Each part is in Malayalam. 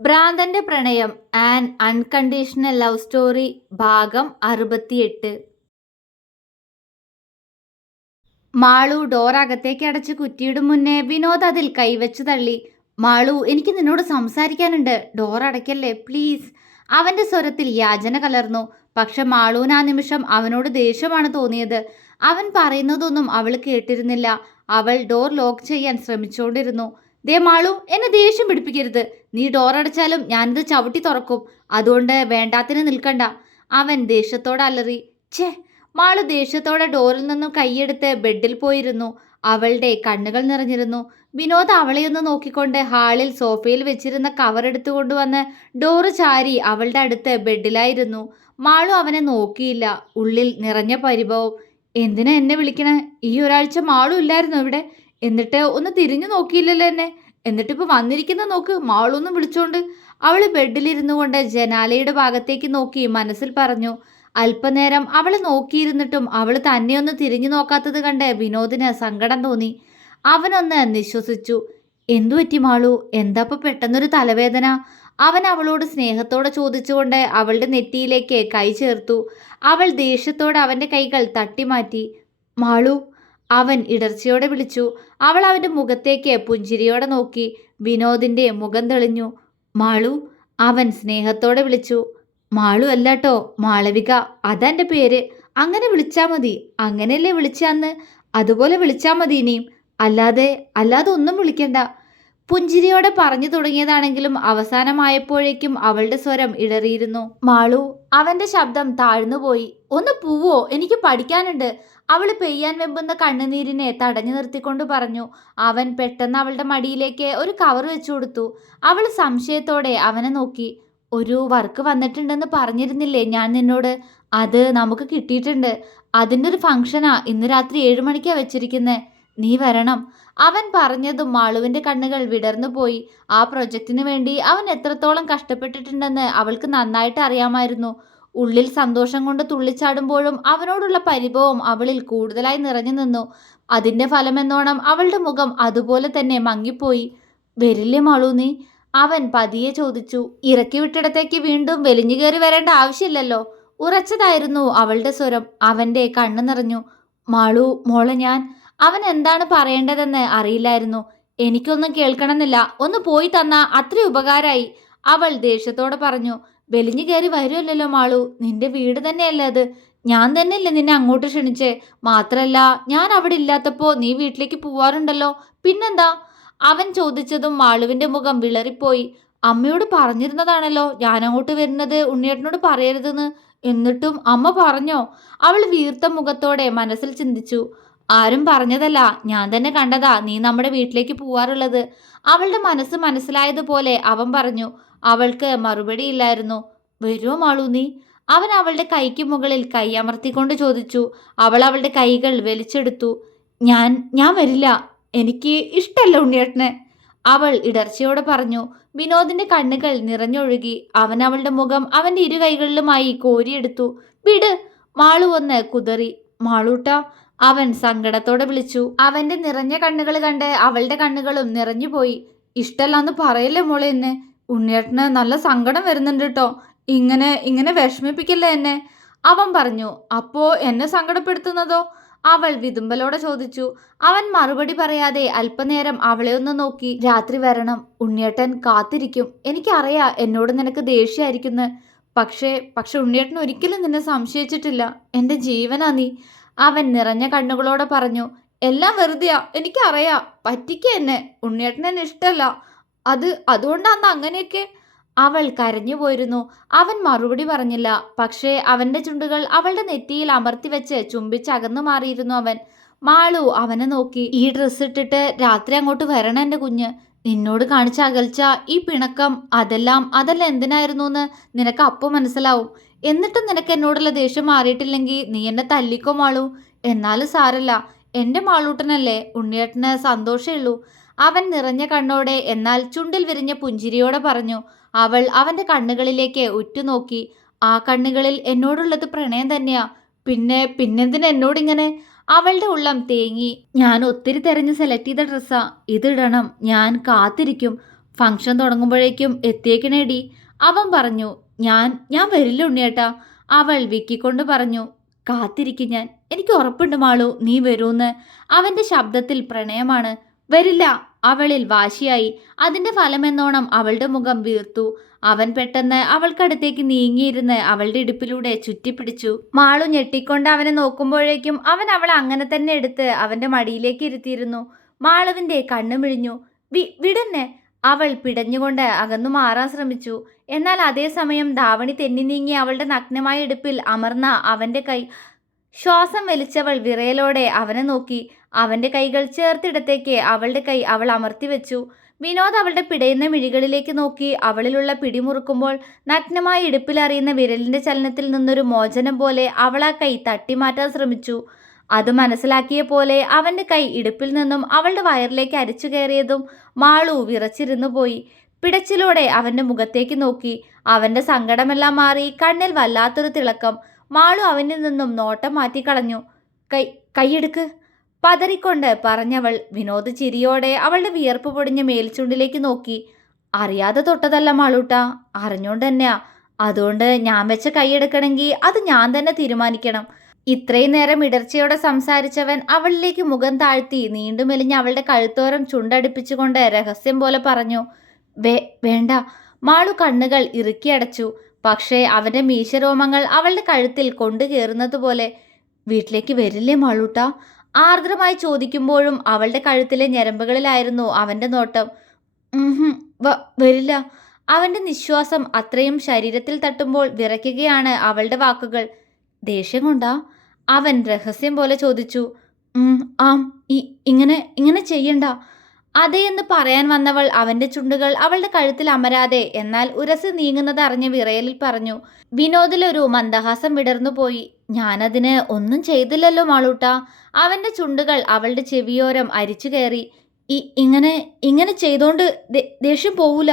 ഭ്രാന്തന്റെ പ്രണയം ആൻ അൺകണ്ടീഷണൽ ലവ് സ്റ്റോറി ഭാഗം അറുപത്തിയെട്ട്. മാളു ഡോർ അകത്തേക്ക് അടച്ച് കുറ്റിയിടും മുന്നേ വിനോദ് അതിൽ കൈവച്ച് തള്ളി. മാളു എനിക്ക് നിന്നോട് സംസാരിക്കാനുണ്ട്. ഡോർ അടയ്ക്കല്ലേ പ്ലീസ്. അവന്റെ സ്വരത്തിൽ യാചന കലർന്നു. പക്ഷെ മാളൂന് ആ നിമിഷം അവനോട് ദേഷ്യമാണ് തോന്നിയത്. അവൻ പറയുന്നതൊന്നും അവൾ കേട്ടിരുന്നില്ല. അവൾ ഡോർ ലോക്ക് ചെയ്യാൻ ശ്രമിച്ചുകൊണ്ടിരുന്നു. ദേ മാളു എന്നെ ദേഷ്യം പിടിപ്പിക്കരുത്. നീ ഡോറടച്ചാലും ഞാനിത് ചവിട്ടി തുറക്കും. അതുകൊണ്ട് വേണ്ടാത്തിന് നിൽക്കണ്ട. അവൻ ദേഷ്യത്തോടെ അലറി ഛേ. മാളു ദേഷ്യത്തോടെ ഡോറിൽ നിന്നും കൈയെടുത്ത് ബെഡിൽ പോയിരുന്നു. അവളുടെ കണ്ണുകൾ നിറഞ്ഞിരുന്നു. വിനോദ് അവളെയൊന്ന് നോക്കിക്കൊണ്ട് ഹാളിൽ സോഫയിൽ വെച്ചിരുന്ന കവർ എടുത്തു കൊണ്ടുവന്ന് ഡോറ് ചാരി അവളുടെ അടുത്ത് ബെഡിലായിരുന്നു മാളു അവനെ നോക്കിയില്ല. ഉള്ളിൽ നിറഞ്ഞ പരിഭവം. എന്തിനാ എന്നെ വിളിക്കണേ? ഈ ഒരാഴ്ച മാളു ഇല്ലായിരുന്നു ഇവിടെ? എന്നിട്ട് ഒന്ന് തിരിഞ്ഞു നോക്കിയില്ലല്ലോ എന്നെ. എന്നിട്ടിപ്പോൾ വന്നിരിക്കുന്ന നോക്ക്. മാളൊന്നും വിളിച്ചോണ്ട് അവൾ ബെഡിലിരുന്നു കൊണ്ട് ജനാലയുടെ ഭാഗത്തേക്ക് നോക്കി മനസ്സിൽ പറഞ്ഞു. അല്പനേരം അവൾ നോക്കിയിരുന്നിട്ടും അവൾ തന്നെയൊന്ന് തിരിഞ്ഞു നോക്കാത്തത് കണ്ട് വിനോദിന് സങ്കടം തോന്നി. അവനൊന്ന് നിശ്വസിച്ചു. എന്തു പറ്റി മാളു? എന്താ പെട്ടെന്നൊരു തലവേദന? അവൻ അവളോട് സ്നേഹത്തോടെ ചോദിച്ചുകൊണ്ട് അവളുടെ നെറ്റിയിലേക്ക് കൈ ചേർത്തു. അവൾ ദേഷ്യത്തോടെ അവന്റെ കൈകൾ തട്ടിമാറ്റി. മാളു അവൻ ഇടർച്ചയോടെ വിളിച്ചു. അവൾ അവന്റെ മുഖത്തേക്ക് പുഞ്ചിരിയോടെ നോക്കി. വിനോദിന്റെ മുഖം തെളിഞ്ഞു. മാളു അവൻ സ്നേഹത്തോടെ വിളിച്ചു. മാളു അല്ലാട്ടോ മാളവിക അതെന്റെ പേര്. അങ്ങനെ വിളിച്ചാൽ മതി. അങ്ങനെയല്ലേ വിളിച്ചാന്ന് അതുപോലെ വിളിച്ചാൽ മതി ഇനിയും. അല്ലാതെ അല്ലാതെ ഒന്നും വിളിക്കണ്ട. പുഞ്ചിരിയോടെ പറഞ്ഞു തുടങ്ങിയതാണെങ്കിലും അവസാനമായപ്പോഴേക്കും അവളുടെ സ്വരം ഇടറിയിരുന്നു. മാളു അവന്റെ ശബ്ദം താഴ്ന്നുപോയി ഒന്ന് പൂവോ? എനിക്ക് പഠിക്കാനുണ്ട്. അവൾ പെയ്യാൻ വെമ്പുന്ന കണ്ണുനീരിനെ തടഞ്ഞു നിർത്തിക്കൊണ്ട് പറഞ്ഞു. അവൻ പെട്ടെന്ന് അവളുടെ മടിയിലേക്ക് ഒരു കവർ വെച്ചു കൊടുത്തു. അവൾ സംശയത്തോടെ അവനെ നോക്കി. ഒരു വർക്ക് വന്നിട്ടുണ്ടെന്ന് പറഞ്ഞിരുന്നില്ലേ ഞാൻ നിന്നോട്? അത് നമുക്ക് കിട്ടിയിട്ടുണ്ട്. അതിന്റെ ഒരു ഫംഗ്ഷനാ. ഇന്ന് രാത്രി ഏഴ് മണിക്കാണ് വെച്ചിരിക്കുന്നത് നീ വരണം. അവൻ പറഞ്ഞതും മാളുവിന്റെ കണ്ണുകൾ വിടർന്നു പോയി. ആ പ്രൊജക്റ്റിന് വേണ്ടി അവൻ എത്രത്തോളം കഷ്ടപ്പെട്ടിട്ടുണ്ടെന്ന് അവൾക്ക് നന്നായിട്ട് അറിയാമായിരുന്നു. ഉള്ളിൽ സന്തോഷം കൊണ്ട് തുള്ളിച്ചാടുമ്പോഴും അവനോടുള്ള പരിഭവം അവളിൽ കൂടുതലായി നിറഞ്ഞു നിന്നു. അതിന്റെ ഫലമെന്നോണം അവളുടെ മുഖം അതുപോലെ തന്നെ മങ്ങിപ്പോയി. വരില്ലേ മാളു നീ? അവൻ പതിയെ ചോദിച്ചു. ഇറക്കി വിട്ടിടത്തേക്ക് വീണ്ടും വെലിഞ്ഞു കയറി വരേണ്ട ആവശ്യമില്ലല്ലോ. ഉറച്ചതായിരുന്നു അവളുടെ സ്വരം. അവന്റെ കണ്ണു നിറഞ്ഞു. മാളു മോളെ ഞാൻ അവൻ എന്താണ് പറയേണ്ടതെന്ന് അറിയില്ലായിരുന്നു. എനിക്കൊന്നും കേൾക്കണമെന്നില്ല. ഒന്ന് പോയി തന്ന അത്ര ഉപകാരമായി അവൾ ദേഷ്യത്തോടെ പറഞ്ഞു വെലിഞ്ഞു കയറി വരുമല്ലോ മാളു. നിന്റെ വീട് തന്നെയല്ലേ അത്. ഞാൻ തന്നെയല്ലേ നിന്നെ അങ്ങോട്ട് ക്ഷണിച്ചേ. മാത്രല്ല ഞാൻ അവിടെ ഇല്ലാത്തപ്പോ നീ വീട്ടിലേക്ക് പോവാറുണ്ടല്ലോ. പിന്നെന്താ? അവൻ ചോദിച്ചതും മാളുവിന്റെ മുഖം വിളറിപ്പോയി. അമ്മയോട് പറഞ്ഞിരുന്നതാണല്ലോ. ഞാൻ അങ്ങോട്ട് വരുന്നത് ഉണ്ണിയേട്ടനോട് പറയരുതെന്ന്. എന്നിട്ടും അമ്മ പറഞ്ഞോ? അവൾ വീർത്ത മുഖത്തോടെ മനസ്സിൽ ചിന്തിച്ചു. ആരും പറഞ്ഞതല്ല ഞാൻ തന്നെ കണ്ടതാ നീ നമ്മുടെ വീട്ടിലേക്ക് പോവാറുള്ളത്. അവളുടെ മനസ്സ് മനസ്സിലായതുപോലെ അവൻ പറഞ്ഞു അവൾക്ക് മറുപടിയില്ലായിരുന്നു വരുമോ മാളു നീ? അവൻ അവളുടെ കൈക്ക് മുകളിൽ കൈ അമർത്തിക്കൊണ്ട് ചോദിച്ചു. അവൾ അവളുടെ കൈകൾ വലിച്ചെടുത്തു. ഞാൻ ഞാൻ വരില്ല. എനിക്ക് ഇഷ്ടമല്ല ഉണ്ണിയേട്ടനെ. അവൾ ഇടർച്ചയോടെ പറഞ്ഞു. വിനോദിന്റെ കണ്ണുകൾ നിറഞ്ഞൊഴുകി അവൻ അവളുടെ മുഖം അവന്റെ ഇരു കൈകളിലുമായി കോരിയെടുത്തു. വിട്. മാളു ഒന്ന് കുതറി. മാളൂട്ട അവൻ സങ്കടത്തോടെ വിളിച്ചു. അവന്റെ നിറഞ്ഞ കണ്ണുകൾ കണ്ട് അവളുടെ കണ്ണുകളും നിറഞ്ഞുപോയി. ഇഷ്ടല്ലാന്ന് പറയല്ലേ മോളെ എന്നെ? ഉണ്ണിയേട്ടന് നല്ല സങ്കടം വരുന്നുണ്ട് കേട്ടോ ഇങ്ങനെ ഇങ്ങനെ വിഷമിപ്പിക്കല്ലേ എന്നെ? അവൻ പറഞ്ഞു അപ്പോ എന്നെ സങ്കടപ്പെടുത്തുന്നതോ? അവൾ വിതുമ്പലോടെ ചോദിച്ചു. അവൻ മറുപടി പറയാതെ അല്പനേരം അവളെ ഒന്ന് നോക്കി. രാത്രി വരണം. ഉണ്ണിയേട്ടൻ കാത്തിരിക്കും. എനിക്കറിയാ എന്നോട് നിനക്ക് ദേഷ്യമായിരിക്കുന്നു പക്ഷേ പക്ഷെ ഉണ്ണിയേട്ടൻ ഒരിക്കലും നിന്നെ സംശയിച്ചിട്ടില്ല. എന്റെ ജീവനാ നീ. അവൻ നിറഞ്ഞ കണ്ണുകളോടെ പറഞ്ഞു എല്ലാം വെറുതെയാ എനിക്കറിയാ പറ്റിക്ക എന്നെ ഉണ്ണിയേട്ടൻ എന്നെ ഇഷ്ടമല്ല അത് അതുകൊണ്ടാന്ന് അങ്ങനെയൊക്കെ. അവൾ കരഞ്ഞു പോയിരുന്നു. അവൻ മറുപടി പറഞ്ഞില്ല. പക്ഷേ അവന്റെ ചുണ്ടുകൾ അവളുടെ നെറ്റിയിൽ അമർത്തി വെച്ച് ചുംബിച്ചകന്നു മാറിയിരുന്നു അവൻ. മാളു അവനെ നോക്കി ഈ ഡ്രസ്സ് ഇട്ടിട്ട് രാത്രി അങ്ങോട്ട് വരണം എന്റെ കുഞ്ഞ്. നിന്നോട് കാണിച്ച അകൽച്ച ഈ പിണക്കം അതെല്ലാം അതെല്ലാം എന്തിനായിരുന്നു എന്ന് നിനക്ക് അപ്പോൾ മനസ്സിലാവും. എന്നിട്ടും നിനക്ക് എന്നോടുള്ള ദേഷ്യം മാറിയിട്ടില്ലെങ്കിൽ നീ എന്നെ തല്ലിക്കോ മാളു. എന്നാലും സാരല്ല എന്റെ മാളൂട്ടനല്ലേ ഉണ്ണിയേട്ടന് സന്തോഷമുള്ളൂ അവൻ നിറഞ്ഞ കണ്ണോടെ എന്നാൽ ചുണ്ടിൽ വിരിഞ്ഞ പുഞ്ചിരിയോടെ പറഞ്ഞു അവൾ അവന്റെ കണ്ണുകളിലേക്ക് ഉറ്റുനോക്കി ആ കണ്ണുകളിൽ എന്നോടുള്ളത് പ്രണയം തന്നെയാ. പിന്നെ പിന്നെന്തിന് എന്നോടിങ്ങനെ? അവളുടെ ഉള്ളം തേങ്ങി ഞാൻ ഒത്തിരി തെരഞ്ഞ് സെലക്ട് ചെയ്ത ഡ്രസ്സാ. ഇതിടണം ഞാൻ കാത്തിരിക്കും. ഫംഗ്ഷൻ തുടങ്ങുമ്പോഴേക്കും എത്തിയേക്കണേടി. അവൻ പറഞ്ഞു ഞാൻ ഞാൻ വരില്ല ഉണ്ണിയേട്ടാ. അവൾ വിക്കിക്കൊണ്ട് പറഞ്ഞു കാത്തിരിക്കും ഞാൻ. എനിക്ക് ഉറപ്പുണ്ട് മാളു നീ വരൂന്ന്. അവന്റെ ശബ്ദത്തിൽ പ്രണയമാണ്. വരില്ല. അവളിൽ വാശിയായി. അതിന്റെ ഫലമെന്നോണം അവളുടെ മുഖം വീർത്തു. അവൻ പെട്ടെന്ന് അവൾക്കടുത്തേക്ക് നീങ്ങിയിരുന്ന് അവളുടെ ഇടുപ്പിലൂടെ ചുറ്റിപ്പിടിച്ചു. മാളു ഞെട്ടിക്കൊണ്ട് അവനെ നോക്കുമ്പോഴേക്കും അവൻ അവളെ അങ്ങനെ തന്നെ എടുത്ത് അവന്റെ മടിയിലേക്ക് ഇരുത്തിയിരുന്നു. മാളുവിന്റെ കണ്ണു മിഴിഞ്ഞു വി വിടന്നെ. അവൾ പിടഞ്ഞുകൊണ്ട് അകന്നു മാറാൻ ശ്രമിച്ചു. എന്നാൽ അതേസമയം ധാവണി തെന്നി നീങ്ങി അവളുടെ നഗ്നമായ ഇടുപ്പിൽ അമർന്ന അവന്റെ കൈ ശ്വാസം വലിച്ചവൾ വിറയലോടെ അവനെ നോക്കി. അവന്റെ കൈകൾ ചേർത്തിടത്തേക്ക് അവളുടെ കൈ അവൾ അമർത്തി വെച്ചു. വിനോദ് അവളുടെ പിടയുന്ന മിഴികളിലേക്ക് നോക്കി. അവളിലുള്ള പിടിമുറുക്കുമ്പോൾ നഗ്നമായ ഇടുപ്പിലറിയുന്ന വിരലിന്റെ ചലനത്തിൽ നിന്നൊരു മോചനം പോലെ അവൾ ആ കൈ തട്ടിമാറ്റാൻ ശ്രമിച്ചു. അത് മനസ്സിലാക്കിയ പോലെ അവന്റെ കൈ ഇടുപ്പിൽ നിന്നും അവളുടെ വയറിലേക്ക് അരിച്ചു കയറിയതും മാളു വിറച്ചിരുന്നു പോയി. പിടച്ചിലൂടെ അവന്റെ മുഖത്തേക്ക് നോക്കി. അവന്റെ സങ്കടമെല്ലാം മാറി. കണ്ണിൽ വല്ലാത്തൊരു തിളക്കം. മാളു അവനിൽ നിന്നും നോട്ടം മാറ്റിക്കളഞ്ഞു കൈ കൈയെടുക്ക്. പതറിക്കൊണ്ട് പറഞ്ഞവൾ വിനോദ് ചിരിയോടെ അവളുടെ വിയർപ്പ് പൊടിഞ്ഞ മേൽച്ചുണ്ടിലേക്ക് നോക്കി. അറിയാതെ തൊട്ടതല്ല മാളൂട്ട. അറിഞ്ഞോണ്ട് തന്നെയാ. അതുകൊണ്ട് ഞാൻ വെച്ച കൈയെടുക്കണമെങ്കിൽ അത് ഞാൻ തന്നെ തീരുമാനിക്കണം. ഇത്രയും നേരം ഇടർച്ചയോടെ സംസാരിച്ചവൻ അവളിലേക്ക് മുഖം താഴ്ത്തി നീണ്ടു മെലിഞ്ഞ് അവളുടെ കഴുത്തോരം ചുണ്ടടിപ്പിച്ചുകൊണ്ട് രഹസ്യം പോലെ പറഞ്ഞു വേ വേണ്ട. മാളു കണ്ണുകൾ ഇറുക്കിയടച്ചു പക്ഷേ അവന്റെ മീശരോമങ്ങൾ അവളുടെ കഴുത്തിൽ കൊണ്ടു കയറുന്നത് പോലെ. വീട്ടിലേക്ക് വരില്ലേ മാളൂട്ട ആർദ്രമായി ചോദിക്കുമ്പോഴും അവളുടെ കഴുത്തിലെ ഞരമ്പുകളിലായിരുന്നു അവന്റെ നോട്ടം. വരില്ല. അവന്റെ നിശ്വാസം അത്രയും ശരീരത്തിൽ തട്ടുമ്പോൾ വിറയ്ക്കുകയാണ് അവളുടെ വാക്കുകൾ. ദേഷ്യം കൊണ്ടാ? അവൻ രഹസ്യം പോലെ ചോദിച്ചു. ആം ഇങ്ങനെ ഇങ്ങനെ ചെയ്യണ്ട. അതേ എന്ന് പറയാൻ വന്നവൾ അവന്റെ ചുണ്ടുകൾ അവളുടെ കഴുത്തിൽ അമരാതെ എന്നാൽ ഉരസ് നീങ്ങുന്നത് അറിഞ്ഞ് വിറയലിൽ പറഞ്ഞു വിനോദിലൊരു മന്ദഹാസം വിടർന്നു പോയി. ഞാനതിന് ഒന്നും ചെയ്തില്ലല്ലോ മാളൂട്ട. അവന്റെ ചുണ്ടുകൾ അവളുടെ ചെവിയോരം അരിച്ചു കയറി "ഇ- ഇങ്ങനെ ഇങ്ങനെ ചെയ്തോണ്ട് ദേഷ്യം പോവൂല.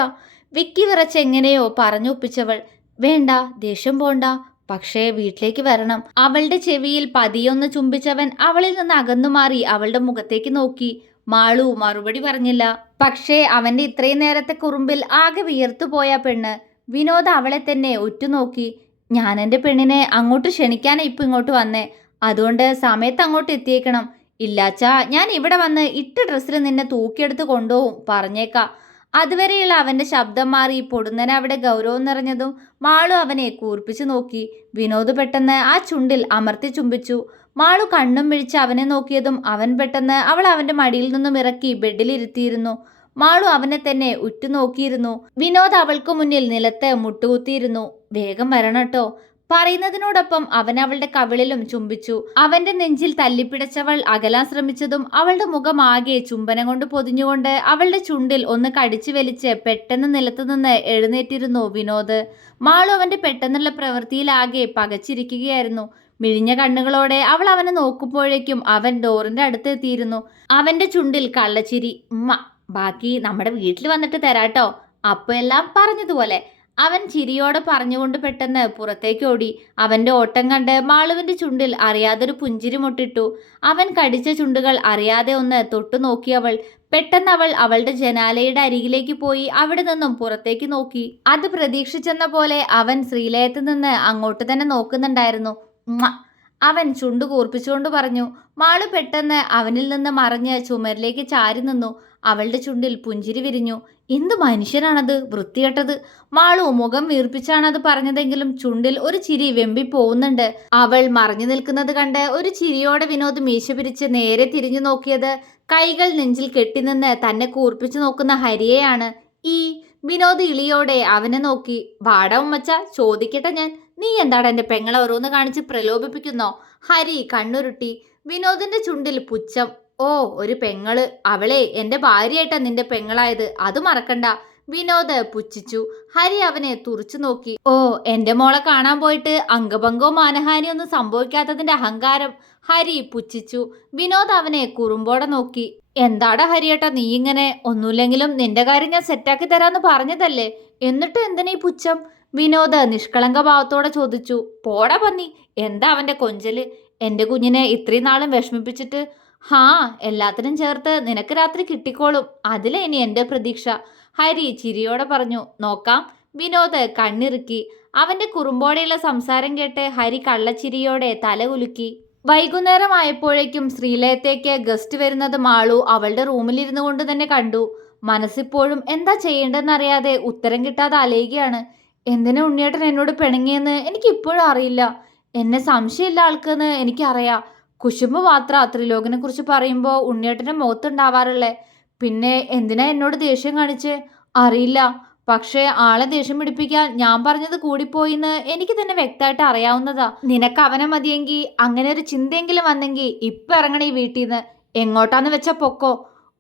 വിക്കി വിറച്ചെങ്ങനെയോ പറഞ്ഞൊപ്പിച്ചവൾ വേണ്ട ദേഷ്യം പോണ്ട. പക്ഷേ വീട്ടിലേക്ക് വരണം. അവളുടെ ചെവിയിൽ പതിയൊന്ന് ചുംബിച്ചവൻ അവളിൽ നിന്ന് അകന്നു മാറി അവളുടെ മുഖത്തേക്ക് നോക്കി. മാളു മറുപടി പറഞ്ഞില്ല. പക്ഷേ അവന്റെ ഇത്രയും നേരത്തെ കുറുമ്പിൽ ആകെ വിയർത്തുപോയ പെണ്ണ് വിനോദ് അവളെ തന്നെ ഉറ്റുനോക്കി. ഞാൻ എന്റെ പെണ്ണിനെ അങ്ങോട്ട് ക്ഷണിക്കാനേ ഇപ്പൊ ഇങ്ങോട്ട് വന്നേ. അതുകൊണ്ട് സമയത്ത് അങ്ങോട്ട് എത്തിയേക്കണം. ഇല്ലാച്ചാ ഞാൻ ഇവിടെ വന്ന് ഇട്ട ഡ്രസ്സിൽ നിന്നെ തൂക്കിയെടുത്ത് കൊണ്ടുപോകും പറഞ്ഞേക്കാ. അതുവരെയുള്ള അവന്റെ ശബ്ദം മാറി പൊടുന്നനെ അവിടെ ഗൗരവം നിറഞ്ഞതും മാളു അവനെ കൂർപ്പിച്ചു നോക്കി. വിനോദ് പെട്ടെന്ന് ആ ചുണ്ടിൽ അമർത്തി ചുംബിച്ചു. മാളു കണ്ണും മിഴിച്ച് അവനെ നോക്കിയതും അവൻ പെട്ടെന്ന് അവൾ അവന്റെ മടിയിൽ നിന്നും ഇറക്കി ബെഡിലിരുത്തിയിരുന്നു മാളു അവനെ തന്നെ ഉറ്റുനോക്കിയിരുന്നു. വിനോദ് അവൾക്ക് മുന്നിൽ നിലത്ത് മുട്ടുകുത്തിയിരുന്നു. വേഗം വരണട്ടോ പറയുന്നതിനോടൊപ്പം അവൻ അവളുടെ കവിളിലും ചുംബിച്ചു. അവന്റെ നെഞ്ചിൽ തല്ലിപ്പിടച്ചവൾ അകലാൻ ശ്രമിച്ചതും അവളുടെ മുഖം ചുംബനം കൊണ്ട് പൊതിഞ്ഞുകൊണ്ട് അവളുടെ ചുണ്ടിൽ ഒന്ന് കടിച്ചു വലിച്ച് പെട്ടെന്ന് നിലത്തുനിന്ന് എഴുന്നേറ്റിരുന്നു വിനോദ്. മാളു അവന്റെ പെട്ടെന്നുള്ള പ്രവൃത്തിയിലാകെ പകച്ചിരിക്കുകയായിരുന്നു. മിഴിഞ്ഞ കണ്ണുകളോടെ അവൾ അവനെ നോക്കുമ്പോഴേക്കും അവൻ ഡോറിന്റെ അടുത്ത് എത്തിയിരുന്നു. അവന്റെ ചുണ്ടിൽ കള്ളച്ചിരി. ഉമ്മ ബാക്കി നമ്മുടെ വീട്ടിൽ വന്നിട്ട് തരാട്ടോ. അപ്പോൾ എല്ലാം പറഞ്ഞതുപോലെ. അവൻ ചിരിയോടെ പറഞ്ഞുകൊണ്ട് പെട്ടെന്ന് പുറത്തേക്ക് ഓടി. അവന്റെ ഓട്ടം കണ്ട് മാളുവിന്റെ ചുണ്ടിൽ അറിയാതൊരു പുഞ്ചിരി മുട്ടിട്ടു. അവൻ കടിച്ച ചുണ്ടുകൾ അറിയാതെ ഒന്ന് തൊട്ടു നോക്കിയവൾ പെട്ടെന്ന് അവൾ അവളുടെ ജനാലയുടെ അരികിലേക്ക് പോയി അവിടെ നിന്നും പുറത്തേക്ക് നോക്കി. അത് പ്രതീക്ഷിച്ചെന്ന പോലെ അവൻ ശ്രീലയത്ത് നിന്ന് അങ്ങോട്ട് തന്നെ നോക്കുന്നുണ്ടായിരുന്നു. അവൻ ചുണ്ടു കൂർപ്പിച്ചുകൊണ്ട് പറഞ്ഞു മാളു പെട്ടെന്ന് അവനിൽ നിന്ന് മറിഞ്ഞ് ചുമരിലേക്ക് ചാരി നിന്നു. അവളുടെ ചുണ്ടിൽ പുഞ്ചിരി വിരിഞ്ഞു. എന്ത് മനുഷ്യനാണത്? വൃത്തികെട്ടത്. മാളു മുഖം വീർപ്പിച്ചാണത് പറഞ്ഞതെങ്കിലും ചുണ്ടിൽ ഒരു ചിരി വെമ്പി പോകുന്നുണ്ട് അവൾ മറഞ്ഞു നിൽക്കുന്നത് കണ്ട് ഒരു ചിരിയോടെ വിനോദ് മീശ പിരിച്ച് നേരെ തിരിഞ്ഞു നോക്കിയത് കൈകൾ നെഞ്ചിൽ കെട്ടിനിന്ന് തന്നെ കൂർപ്പിച്ചു നോക്കുന്ന ഹരിയെയാണ്. ഈ വിനോദ് ഇളിയോടെ അവനെ നോക്കി വാടാ ഉമ്മച്ച ചോദിക്കട്ടെ ഞാൻ. നീ എന്താണ് എന്റെ പെങ്ങളെ ഓരോന്ന് കാണിച്ച് പ്രലോഭിപ്പിക്കുന്നോ? ഹരി കണ്ണുരുട്ടി വിനോദിന്റെ ചുണ്ടിൽ പുച്ഛം. ഓ ഒരു പെങ്ങൾ. അവളെ എന്റെ ഭാര്യയായിട്ടാ നിന്റെ പെങ്ങളായത്. അത് മറക്കണ്ട. വിനോദ് പുച്ഛിച്ചു. ഹരി അവനെ തുറച്ചു നോക്കി. ഓ എന്റെ മോളെ കാണാൻ പോയിട്ട് അംഗഭംഗോ മാനഹാനി ഒന്നും സംഭവിക്കാത്തതിന്റെ അഹങ്കാരം. ഹരി പുച്ഛിച്ചു. വിനോദ് അവനെ കുറുമ്പോടെ നോക്കി. എന്താടാ ഹരിയേട്ടാ നീ ഇങ്ങനെ? ഒന്നുമില്ലെങ്കിലും നിന്റെ കാര്യം ഞാൻ സെറ്റാക്കി തരാന്ന് പറഞ്ഞതല്ലേ? എന്നിട്ട് എന്തിനാ ഈ പുച്ഛം? വിനോദ് നിഷ്കളങ്ക ഭാവത്തോടെ ചോദിച്ചു പോടാ പന്നി എന്താ അവന്റെ കൊഞ്ചൽ? എന്റെ കുഞ്ഞിനെ ഇത്രയും നാളും വിഷമിപ്പിച്ചിട്ട്? ഹാ എല്ലാത്തിനും ചേർത്ത് നിനക്ക് രാത്രി കിട്ടിക്കോളും. അതിലെ ഇനി എന്റെ പ്രതീക്ഷ. ഹരി ചിരിയോടെ പറഞ്ഞു നോക്കാം. വിനോദ് കണ്ണിറുക്കി. അവന്റെ കുറുമ്പോടെയുള്ള സംസാരം കേട്ട് ഹരി കള്ളച്ചിരിയോടെ തല കുലുക്കി. വൈകുന്നേരം ആയപ്പോഴേക്കും ശ്രീലയത്തേക്ക് ഗസ്റ്റ് വരുന്നത് മാളു അവളുടെ റൂമിലിരുന്നു കൊണ്ട് തന്നെ കണ്ടു. മനസ്സിപ്പോഴും എന്താ ചെയ്യേണ്ടതെന്നറിയാതെ ഉത്തരം കിട്ടാതെ അലയുകയാണ്. എന്തിനാ ഉണ്ണിയേട്ടൻ എന്നോട് പിണങ്ങിയെന്ന് എനിക്ക് ഇപ്പോഴും അറിയില്ല. എന്നെ സംശയമില്ല ആൾക്കെന്ന് എനിക്കറിയാം. കുശുമ്പ് മാത്രം ത്രിലോകിനെ കുറിച്ച് പറയുമ്പോൾ ഉണ്ണിയേട്ടന്റെ മുഖത്തുണ്ടാവാറുള്ളേ. പിന്നെ എന്തിനാ എന്നോട് ദേഷ്യം കാണിച്ച്? അറിയില്ല. പക്ഷേ ആളെ ദേഷ്യം പിടിപ്പിക്കാൻ ഞാൻ പറഞ്ഞത് കൂടിപ്പോയിന്ന് എനിക്ക് തന്നെ വ്യക്തമായിട്ട് അറിയാവുന്നതാ. നിനക്ക് അവനെ മതിയെങ്കിൽ അങ്ങനെ ഒരു ചിന്തയെങ്കിലും വന്നെങ്കിൽ ഇപ്പം ഇറങ്ങണ ഈ വീട്ടിൽ നിന്ന് എങ്ങോട്ടാന്ന് വെച്ച പൊക്കോ.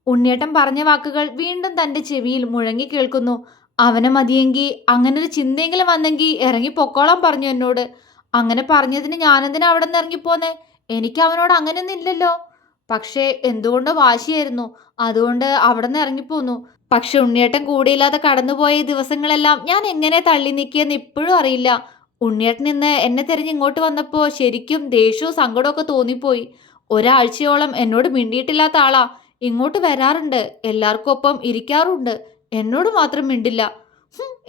ഉണ്ണിയേട്ടൻ പറഞ്ഞ വാക്കുകൾ വീണ്ടും തന്റെ ചെവിയിൽ മുഴങ്ങി കേൾക്കുന്നു. അവനെ മതിയെങ്കിൽ അങ്ങനെ ഒരു ചിന്തയെങ്കിലും വന്നെങ്കിൽ ഇറങ്ങി പൊക്കോളാൻ പറഞ്ഞു എന്നോട്. അങ്ങനെ പറഞ്ഞതിന് ഞാനെന്തിനാ അവിടെ നിന്ന് ഇറങ്ങിപ്പോന്നെ എനിക്ക് അവനോട് അങ്ങനെയൊന്നും ഇല്ലല്ലോ. പക്ഷേ എന്തുകൊണ്ടോ വാശിയായിരുന്നു. അതുകൊണ്ട് അവിടെ നിന്ന് ഇറങ്ങിപ്പോന്നു പക്ഷെ ഉണ്ണിയേട്ടൻ കൂടിയില്ലാതെ കടന്നുപോയ ദിവസങ്ങളെല്ലാം ഞാൻ എങ്ങനെ തള്ളി നീക്കിയെന്ന് ഇപ്പോഴും അറിയില്ല. ഉണ്ണിയേട്ടൻ ഇന്ന് എന്നെ തിരഞ്ഞ് ഇങ്ങോട്ട് വന്നപ്പോൾ ശരിക്കും ദേഷ്യവും സങ്കടമൊക്കെ തോന്നിപ്പോയി. ഒരാഴ്ചയോളം എന്നോട് മിണ്ടിയിട്ടില്ലാത്ത ആളാ. ഇങ്ങോട്ട് വരാറുണ്ട്. എല്ലാവർക്കും ഒപ്പം ഇരിക്കാറുണ്ട്. എന്നോട് മാത്രം മിണ്ടില്ല.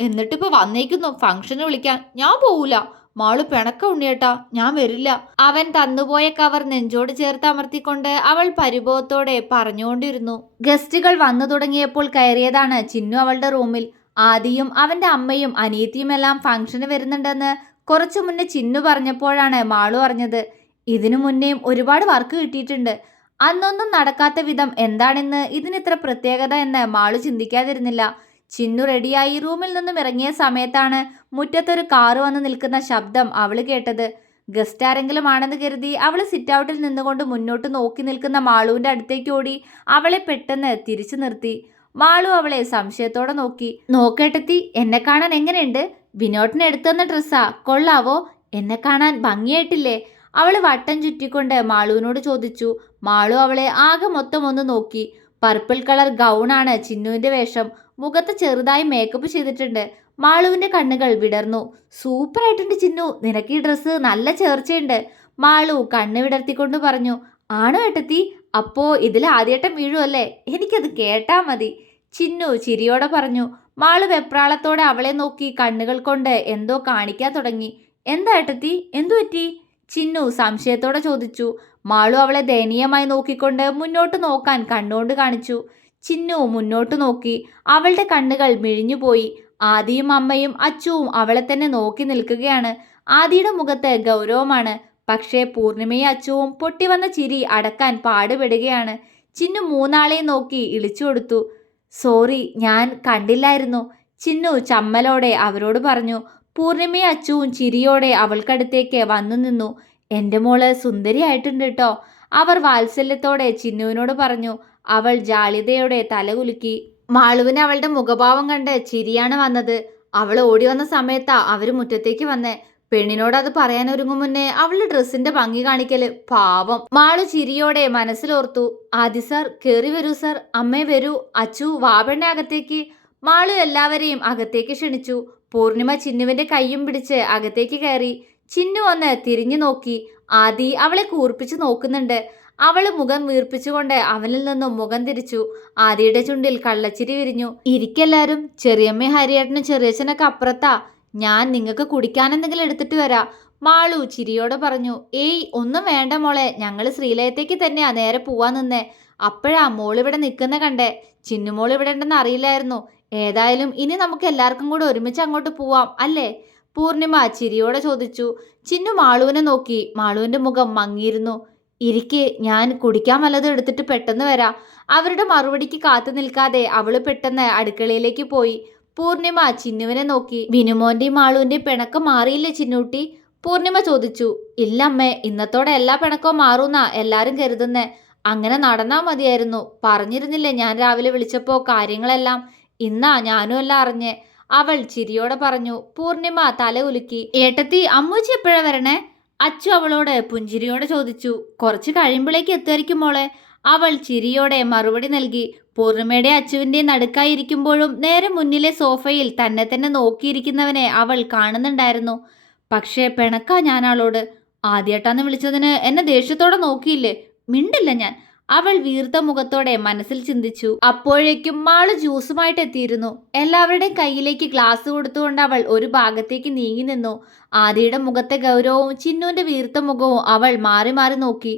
എന്നിട്ടിപ്പോ വന്നേക്കുന്നു. ഫംഗ്ഷന് വിളിക്കാൻ. ഞാൻ പോവൂല. മാൾ പിണക്ക ഉണ്ണിയേട്ടാ ഞാൻ വരില്ല. അവൻ തന്നുപോയ കവർ നെഞ്ചോട് ചേർത്ത് അമർത്തിക്കൊണ്ട് അവൾ പരിഭവത്തോടെ പറഞ്ഞുകൊണ്ടിരുന്നു. ഗസ്റ്റുകൾ വന്നു തുടങ്ങിയപ്പോൾ കയറിയതാണ് ചിന്നു അവളുടെ റൂമിൽ. ആദിയും അവന്റെ അമ്മയും അനിയത്തിയുമെല്ലാം ഫംഗ്ഷന് വരുന്നുണ്ടെന്ന് കുറച്ചു മുന്നേ ചിന്നു പറഞ്ഞപ്പോഴാണ് മാളു അറിഞ്ഞത്. ഇതിനു മുന്നേയും ഒരുപാട് വർക്ക് കിട്ടിയിട്ടുണ്ട്. അന്നൊന്നും നടക്കാത്ത വിധം എന്താണെന്ന് ഇതിനിത്ര പ്രത്യേകത എന്ന് മാളു ചിന്തിക്കാതിരുന്നില്ല. ചിന്നു റെഡിയായി റൂമിൽ നിന്നും ഇറങ്ങിയ സമയത്താണ് മുറ്റത്തൊരു കാറ് വന്ന് നിൽക്കുന്ന ശബ്ദം അവൾ കേട്ടത്. ഗസ്റ്റ് ആരെങ്കിലും ആണെന്ന് കരുതി അവൾ സിറ്റ് ഔട്ടിൽ നിന്നുകൊണ്ട് മുന്നോട്ട് നോക്കി നിൽക്കുന്ന മാളുവിന്റെ അടുത്തേക്ക് ഓടി അവളെ പെട്ടെന്ന് തിരിച്ചു നിർത്തി. മാളു അവളെ സംശയത്തോടെ നോക്കി. നോക്കേട്ടെത്തി എന്നെ കാണാൻ എങ്ങനെയുണ്ട്? വിനോട്ടിന് എടുത്തുതന്ന ഡ്രസ്സാ. കൊള്ളാവോ? എന്നെ കാണാൻ ഭംഗിയായിട്ടില്ലേ? അവൾ വട്ടം ചുറ്റിക്കൊണ്ട് മാളുവിനോട് ചോദിച്ചു. മാളു അവളെ ആകെ മൊത്തം ഒന്ന് നോക്കി. പർപ്പിൾ കളർ ഗൗണാണ് ചിന്നുവിന്റെ വേഷം. മുഖത്ത് ചെറുതായി മേക്കപ്പ് ചെയ്തിട്ടുണ്ട്. മാളുവിന്റെ കണ്ണുകൾ വിടർന്നു. സൂപ്പർ ആയിട്ടുണ്ട് ചിന്നു. നിനക്ക് ഈ ഡ്രസ്സ് നല്ല ചേർച്ചയുണ്ട്. മാളു കണ്ണ് വിടർത്തിക്കൊണ്ട് പറഞ്ഞു. ആണോ ഏട്ടത്തി? അപ്പോ ഇതിൽ ആദ്യേട്ടം വീഴുമല്ലേ എനിക്കത് കേട്ടാ മതി. ചിന്നു ചിരിയോടെ പറഞ്ഞു. മാളു വെപ്രാളത്തോടെ അവളെ നോക്കി കണ്ണുകൾ കൊണ്ട് എന്തോ കാണിക്കാൻ തുടങ്ങി. എന്താ ഏട്ടത്തി? എന്തു പറ്റി? ചിന്നു സംശയത്തോടെ ചോദിച്ചു. മാളു അവളെ ദയനീയമായി നോക്കിക്കൊണ്ട് മുന്നോട്ട് നോക്കാൻ കണ്ണുകൊണ്ട് കാണിച്ചു. ചിന്നു മുന്നോട്ട് നോക്കി. അവളുടെ കണ്ണുകൾ മിഴിഞ്ഞുപോയി. ആദിയും അമ്മയും അച്ചുവും അവളെ തന്നെ നോക്കി നിൽക്കുകയാണ്. ആദിയുടെ മുഖത്ത് ഗൗരവമാണ്. പക്ഷേ പൂർണിമയും അച്ചുവും പൊട്ടിവന്ന ചിരി അടക്കാൻ പാടുപെടുകയാണ്. ചിന്നു മൂന്നാളെയും നോക്കി ഇളിച്ചു കൊടുത്തു. സോറി ഞാൻ കണ്ടില്ലായിരുന്നു ചിന്നു ചമ്മലോടെ അവരോട് പറഞ്ഞു. പൂർണിമയും അച്ചുവും ചിരിയോടെ അവൾക്കടുത്തേക്ക് വന്നു നിന്നു. എന്റെ മോൾ സുന്ദരിയായിട്ടുണ്ട് കേട്ടോ അവർ വാത്സല്യത്തോടെ ചിന്നുവിനോട് പറഞ്ഞു. അവൾ ജാളിതയോടെ തലകുലുക്കി മാളുവിന് അവളുടെ മുഖഭാവം കണ്ട് ചിരിയാണ് വന്നത്. അവൾ ഓടി വന്ന സമയത്താ അവർ മുറ്റത്തേക്ക് വന്നേ. പെണ്ണിനോട് അത് പറയാൻ ഒരുങ്ങും മുന്നേ അവളുടെ ഡ്രസ്സിന്റെ ഭംഗി കാണിക്കൽ പാവം. മാളു ചിരിയോടെ മനസ്സിലോർത്തു. ആദി സർ കേറി വരൂ സർ. അമ്മേ വരൂ. അച്ചു വാപണ്ണ അകത്തേക്ക് മാളു എല്ലാവരെയും അകത്തേക്ക് ക്ഷണിച്ചു. പൂർണിമ ചിന്നുവിന്റെ കൈയും പിടിച്ച് അകത്തേക്ക് കയറി ചിന്നു ഒന്ന് തിരിഞ്ഞു നോക്കി. ആദി അവളെ കൂർപ്പിച്ചു നോക്കുന്നുണ്ട്. അവൾ മുഖം വീർപ്പിച്ചുകൊണ്ട് അവനിൽ നിന്നും മുഖം തിരിച്ചു. ആദിയുടെ ചുണ്ടിൽ കള്ളച്ചിരി വിരിഞ്ഞു. ഇരിക്കെല്ലാരും ചെറിയമ്മ ഹരിയേട്ടനും ചെറിയച്ഛനൊക്കെ അപ്പുറത്താ. ഞാൻ നിങ്ങൾക്ക് കുടിക്കാൻ എന്തെങ്കിലും എടുത്തിട്ട് വരാം. മാളു ചിരിയോടെ പറഞ്ഞു. ഏയ് ഒന്നും വേണ്ട മോളെ. ഞങ്ങൾ ശ്രീലയത്തേക്ക് തന്നെയാ നേരെ പോവാൻ നിന്നേ. അപ്പോഴാ മോളിവിടെ നിൽക്കുന്ന കണ്ടേ. ചിന്നുമോൾ ഇവിടെ ഉണ്ടെന്ന് അറിയില്ലായിരുന്നു. ഏതായാലും ഇനി നമുക്ക് എല്ലാവർക്കും കൂടെ ഒരുമിച്ച് അങ്ങോട്ട് പോവാം അല്ലേ? പൂർണിമ ചിരിയോടെ ചോദിച്ചു. ചിന്നു മാളുവിനെ നോക്കി. മാളുവിന്റെ മുഖം മങ്ങിയിരുന്നു. ഇരിക്കെ ഞാൻ കുടിക്കാൻ വല്ലതും എടുത്തിട്ട് പെട്ടെന്ന് വരാം. അവരുടെ മറുപടിക്ക് കാത്തു നിൽക്കാതെ അവൾ പെട്ടെന്ന് അടുക്കളയിലേക്ക് പോയി. പൂർണിമ ചിന്നുവിനെ നോക്കി. വിനുമോന്റെയും മാളുവിന്റെയും പിണക്കം മാറിയില്ലേ ചിന്നൂട്ടി? പൂർണിമ ചോദിച്ചു. ഇല്ലമ്മേ ഇന്നത്തോടെ എല്ലാ പിണക്കവും മാറുന്നാ എല്ലാരും കരുതുന്നേ. അങ്ങനെ നടന്നാ മതിയായിരുന്നു. പറഞ്ഞിരുന്നില്ലേ ഞാൻ രാവിലെ വിളിച്ചപ്പോ കാര്യങ്ങളെല്ലാം? ഇന്നാ ഞാനും എല്ലാം അറിഞ്ഞ്. അവൾ ചിരിയോടെ പറഞ്ഞു. പൂർണിമ തല ഉലുക്കി. ഏട്ടത്തി അമ്മൂച്ചി എപ്പോഴാ വരണേ? അച്ചു അവളോട് പുഞ്ചിരിയോടെ ചോദിച്ചു. കുറച്ച് കഴിയുമ്പോഴേക്ക് എത്തുമായിരിക്കും മോളെ. അവൾ ചിരിയോടെ മറുപടി നൽകി. പൂർണിമയുടെ അച്ചുവിന്റെ നടുക്കായിരിക്കുമ്പോഴും നേരെ മുന്നിലെ സോഫയിൽ തന്നെ തന്നെ നോക്കിയിരിക്കുന്നവനെ അവൾ കാണുന്നുണ്ടായിരുന്നു. പക്ഷേ പിണക്കാ ഞാൻ ആളോട് ആദ്യമായിട്ടാന്ന് വിളിച്ചതിന് എന്നെ ദേഷ്യത്തോടെ നോക്കിയില്ലേ? മിണ്ടില്ല ഞാൻ. അവൾ വീർത്ത മുഖത്തോടെ മനസ്സിൽ ചിന്തിച്ചു. അപ്പോഴേക്കും മാൾ ജ്യൂസുമായിട്ട് എത്തിയിരുന്നു. എല്ലാവരുടെയും കയ്യിലേക്ക് ഗ്ലാസ് കൊടുത്തുകൊണ്ട് അവൾ ഒരു ഭാഗത്തേക്ക് നീങ്ങി നിന്നു. ആദിയുടെ മുഖത്തെ ഗൗരവവും ചിന്നുവിന്റെ വീർത്ത മുഖവും അവൾ മാറി മാറി നോക്കി.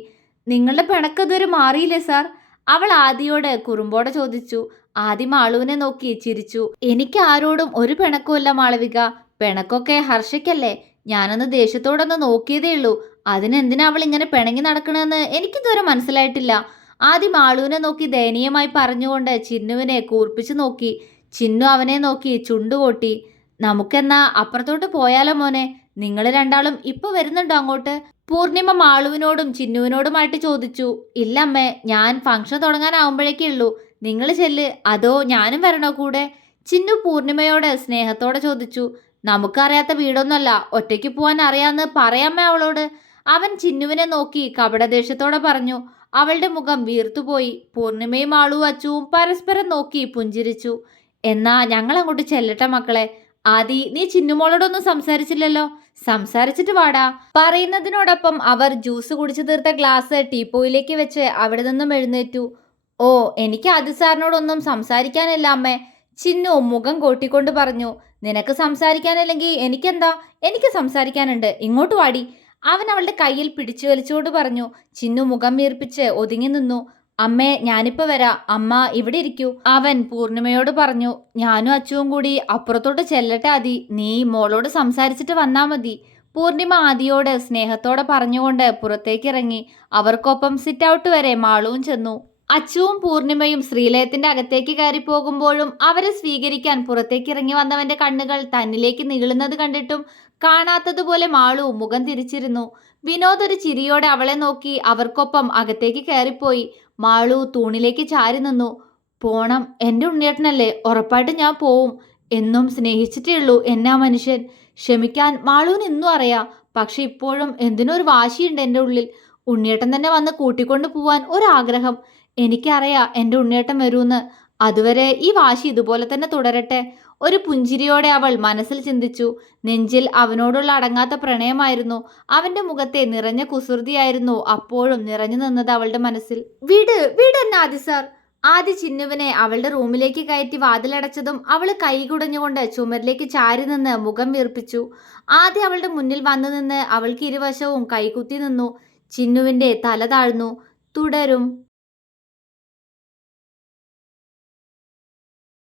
നിങ്ങളുടെ പിണക്ക് ഇതുവരെ മാറിയില്ലേ സാർ? അവൾ ആദിയോട് കുറുമ്പോടെ ചോദിച്ചു. ആദി മാളുവിനെ നോക്കി ചിരിച്ചു. എനിക്ക് ആരോടും ഒരു പിണക്കുമല്ല മാളവിക. പിണക്കൊക്കെ ഹർഷയ്ക്കല്ലേ? ഞാനൊന്ന് ദേഷ്യത്തോടൊന്ന് നോക്കിയതേ ഉള്ളൂ. അതിനെന്തിനാ അവൾ ഇങ്ങനെ പിണങ്ങി നടക്കണമെന്ന് എനിക്കിതുവരെ മനസ്സിലായിട്ടില്ല. ആദ്യം ആളുവിനെ നോക്കി ദയനീയമായി പറഞ്ഞുകൊണ്ട് ചിന്നുവിനെ കൂർപ്പിച്ചു നോക്കി. ചിന്നു അവനെ നോക്കി ചുണ്ടുകൊട്ടി. നമുക്കെന്നാ അപ്പുറത്തോട്ട് പോയാലോ മോനെ? നിങ്ങൾ രണ്ടാളും ഇപ്പൊ വരുന്നുണ്ടോ അങ്ങോട്ട്? പൂർണിമ മാളുവിനോടും ചിന്നുവിനോടുമായിട്ട് ചോദിച്ചു. ഇല്ല അമ്മേ ഞാൻ ഫംഗ്ഷൻ തുടങ്ങാനാവുമ്പോഴേക്കേ ഉള്ളൂ. നിങ്ങൾ ചെല്ല്. അതോ ഞാനും വരണോ കൂടെ? ചിന്നു പൂർണിമയോട് സ്നേഹത്തോടെ ചോദിച്ചു. നമുക്കറിയാത്ത വീടൊന്നുമല്ല. ഒറ്റയ്ക്ക് പോവാൻ അറിയാന്ന് പറയാമ്മേ അവളോട്. അവൻ ചിന്നുവിനെ നോക്കി കപടദേഷ്യത്തോടെ പറഞ്ഞു. അവളുടെ മുഖം വീർത്തുപോയി. പൂർണിമയും ആളും അച്ചുവും പരസ്പരം നോക്കി പുഞ്ചിരിച്ചു. എന്നാ ഞങ്ങൾ അങ്ങോട്ട് ചെല്ലട്ടെ മക്കളെ. ആദി നീ ചിന്നുമോളോടൊന്നും സംസാരിച്ചില്ലല്ലോ? സംസാരിച്ചിട്ട് വാടാ. പറയുന്നതിനോടൊപ്പം അവർ ജ്യൂസ് കുടിച്ചു തീർത്ത ഗ്ലാസ് ടീപ്പോയിലേക്ക് വെച്ച് അവിടെ നിന്നും എഴുന്നേറ്റു. ഓ എനിക്ക് ആദി സാറിനോടൊന്നും സംസാരിക്കാനല്ല അമ്മേ. ചിന്നു മുഖം കൂട്ടിക്കൊണ്ട് പറഞ്ഞു നിനക്ക് സംസാരിക്കാനല്ലെങ്കിൽ എനിക്കെന്താ? എനിക്ക് സംസാരിക്കാനുണ്ട്. ഇങ്ങോട്ട് വാടി. അവൻ അവളുടെ കയ്യിൽ പിടിച്ചു വലിച്ചുകൊണ്ട് പറഞ്ഞു ചിന്നു മുഖം വീർപ്പിച്ച് ഒതുങ്ങി നിന്നു. അമ്മേ ഞാനിപ്പോ വരാം. അമ്മ ഇവിടെ ഇരിക്കൂ. അവൻ പൂർണിമയോട് പറഞ്ഞു ഞാനും അച്ചുവും കൂടി അപ്പുറത്തോട്ട് ചെല്ലട്ടെ ആദി. നീ മോളോട് സംസാരിച്ചിട്ട് വന്നാ മതി. പൂർണിമ ആദിയോട് സ്നേഹത്തോടെ പറഞ്ഞുകൊണ്ട് പുറത്തേക്ക് ഇറങ്ങി അവർക്കൊപ്പം സിറ്റ് ഔട്ട് വരെ മാളുവും ചെന്നു. അച്ചുവും പൂർണിമയും ശ്രീലയത്തിന്റെ അകത്തേക്ക് കയറി പോകുമ്പോഴും അവരെ സ്വീകരിക്കാൻ പുറത്തേക്ക് ഇറങ്ങി വന്നവന്റെ കണ്ണുകൾ തന്നിലേക്ക് നീളുന്നത് കണ്ടിട്ടും കാണാത്തതുപോലെ മാളു മുഖം തിരിച്ചിരുന്നു. വിനോദ് ഒരു ചിരിയോടെ അവളെ നോക്കി അവർക്കൊപ്പം അകത്തേക്ക് കയറിപ്പോയി. മാളു തൂണിലേക്ക് ചാരി നിന്നു. പോണം എന്റെ ഉണ്ണിയേട്ടനല്ലേ ഉറപ്പായിട്ട് ഞാൻ പോവും. എന്നും സ്നേഹിച്ചിട്ടേ ഉള്ളൂ എന്നാ മനുഷ്യൻ. ക്ഷമിക്കാൻ മാളുവിന് ഇന്നും അറിയാം പക്ഷെ ഇപ്പോഴും എന്തിനൊരു വാശിയുണ്ട് എന്റെ ഉള്ളിൽ. ഉണ്ണിയേട്ടൻ തന്നെ വന്ന് കൂട്ടിക്കൊണ്ടു പോവാൻ ഒരാഗ്രഹം. എനിക്കറിയാം എന്റെ ഉണ്ണിയേട്ടൻ വരൂന്ന്. അതുവരെ ഈ വാശി ഇതുപോലെ തന്നെ തുടരട്ടെ. ഒരു പുഞ്ചിരിയോടെ അവൾ മനസ്സിൽ ചിന്തിച്ചു. നെഞ്ചിൽ അവനോടുള്ള അടങ്ങാത്ത പ്രണയമായിരുന്നു. അവന്റെ മുഖത്തെ നിറഞ്ഞ കുസൃതിയായിരുന്നു അപ്പോഴും നിറഞ്ഞു നിന്നത് അവളുടെ മനസ്സിൽ. വിട് വിട് എന്നെ ആദി സാർ. ആദി ചിന്നുവിനെ അവളുടെ റൂമിലേക്ക് കയറ്റി വാതിലടച്ചതും അവൾ കൈകുടഞ്ഞുകൊണ്ട് ചുമരിലേക്ക് ചാരി നിന്ന് മുഖം വീർപ്പിച്ചു. ആദ്യം അവളുടെ മുന്നിൽ വന്നു നിന്ന് അവൾക്ക് ഇരുവശവും കൈകുത്തി നിന്നു. ചിന്നുവിന്റെ തല താഴ്ന്നു. തുടരും.